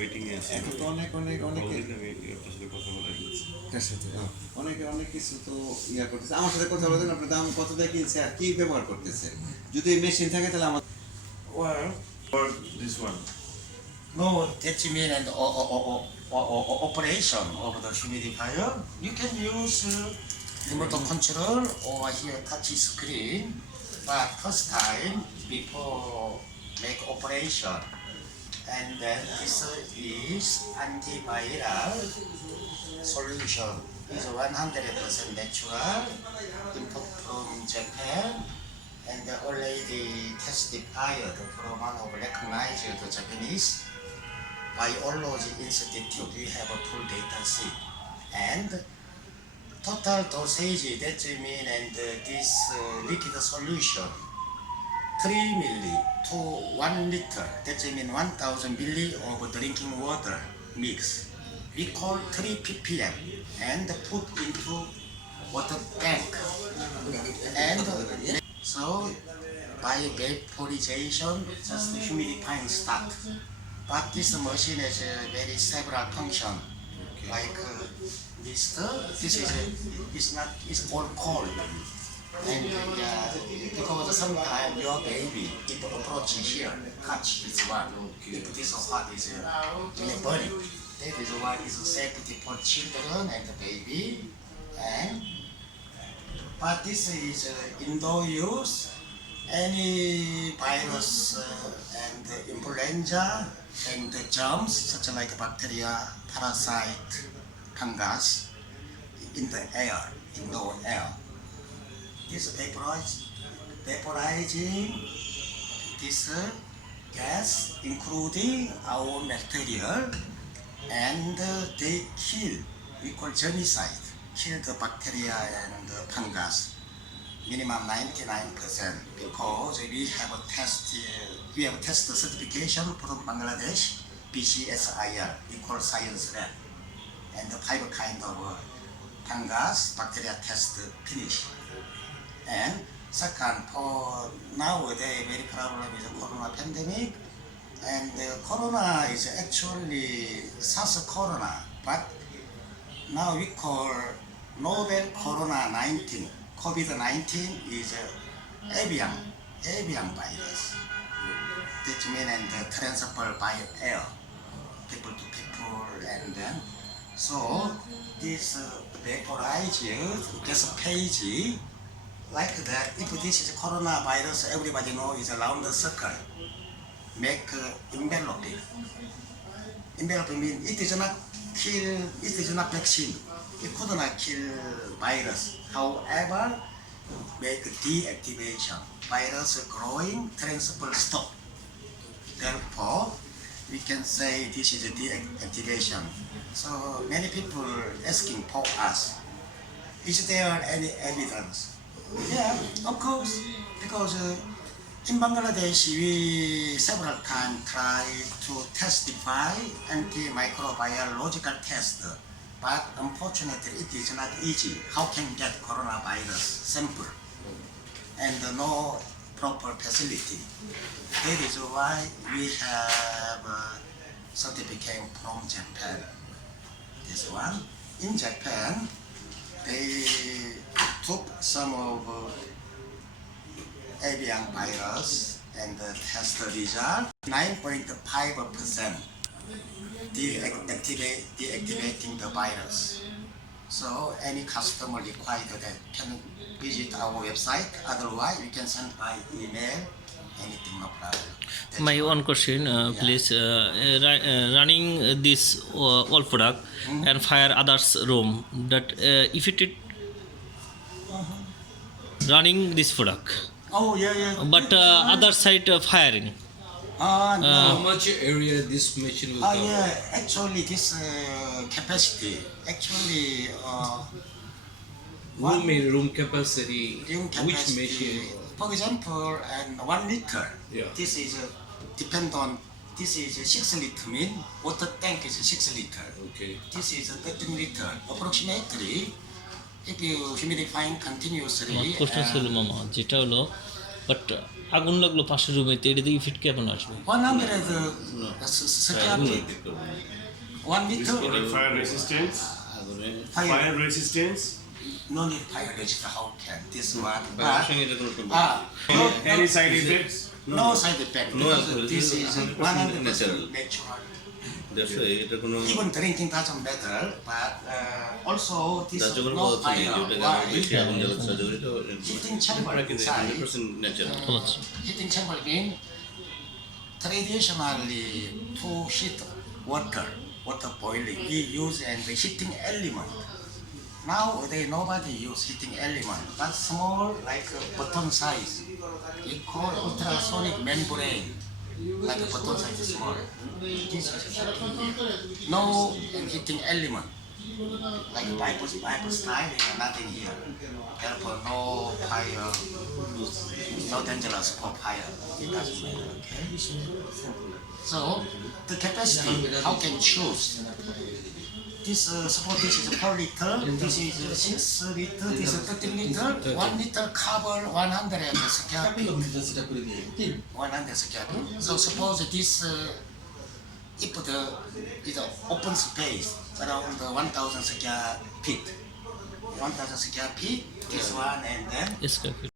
Waiting এ আছে। এখন তো অনেকে আমি আপনার সাথে কথা বলে নিচ্ছি। অনেকে অনেক কিছু তো করতেছে। আমার সাথে কথা বলতেন, আপনার দাম কত দিয়ে কিনছে আর কি ব্যবহার করতেছে। যদি এই মেশিন থাকে তাহলে আমার Well, for this one. No, that you mean an operation of the humidifier. You can use remote control or here touch screen. But first time before make operation, and then this is antiviral solution. It's 100% natural, import from Japan, and already testified from one of recognized Japanese biology institute. We have a full data sheet and total dosage that you mean, and this liquid solution 3 milli to 1 liter, that you mean 1000 milli of drinking water mix. We call 3 ppm and put into water tank, and so by vaporization just humidifying start. But this machine has very several function, like this is all cold, and because sometimes your baby if approach here catch this one, if this hot is really burning, that is why it's safety for children and the baby. And but this is indoor use. Any virus and influenza and the germs such like bacteria, parasite, fungus in the air, indoor air. This vaporizing this gas, including our material, and they kill. We call germicide, kill the bacteria and the fungus. Minimum 99%, because we have a test certification from Bangladesh, BCSIR, we call science lab, and the 5 kind of fungus bacteria test finish. And second, for nowadays very problem is the corona pandemic, and corona is actually SARS corona, but now we call novel corona-19. COVID-19 is avian virus. That means and transferred by air, people to people, and then so this vaporizes this page like that. If this is coronavirus, everybody know is around the circle. Make enveloping. Enveloping means it is not kill. It is not vaccine. It could not kill virus. However, make deactivation. Virus growing, transfer stop. Therefore, we can say this is a deactivation. So many people asking for us, is there any evidence? Yeah, of course, because in Bangladesh we several times try to testify antimicrobiological test. But unfortunately, it is not easy. How can get coronavirus sample and no proper facility? That is why we have certificate from Japan. This one in Japan, they took some of avian virus and test the result 9.5%. Deactivating the virus. So any customer required that can visit our website. Otherwise, we can send by email. Anything, no problem. My one question, please. Running this all product and fire others room. That if it running this product, Oh yeah. but other side firing. No. How much area this machine will cover? Yeah. Actually, this capacity. Actually, Room capacity. room Which capacity. machine? For example, and 1 liter. Yeah. This is depend on. This is 6 liter mean water tank is 6 liter. Okay. This is 13 liter. Approximately, if you humidifying continuously. Question ছিল মামা, যেটা হলো but আগুন লাগলো পাশের রুমে, তো এটা দিয়ে ফিট কেমন আসবে? 100 square feet. 1 meter. Fire resistance. Fire. Fire resistance. No need fire resistor. How can this one? Fire সঙ্গে এটা কোনো problem No, Any side effects? no side effect. No, Because this is 100% natural. natural. That's why এটা কোনো Even drinking doesn't matter, but also this তার is জন্য no বলা হচ্ছে fire. যে ওটাকে Why? বেশি আগুন জ্বালাতে সাহায্য করে তো Heating chamber প্রাকৃতিক inside. 100% ন্যাচারাল আচ্ছা, Heating chamber mean traditionally to heat water boiling, we use and the heating element. Nowadays nobody use heating element, but small like a button size. We call ultrasonic membrane, like a button size is small. This is no heating element. Like Bible style, there is nothing here. Therefore, no fire, no dangerous for fire. It doesn't matter, okay? So, the capacity, how can choose? This, suppose this is 4 liter, this is 6 liter, this is 13 liter, 1 liter cover 100 square feet. 100 square feet. So, suppose this, if the is an open space around 1,000 square feet, 1,000 square feet, this one, and then এসকা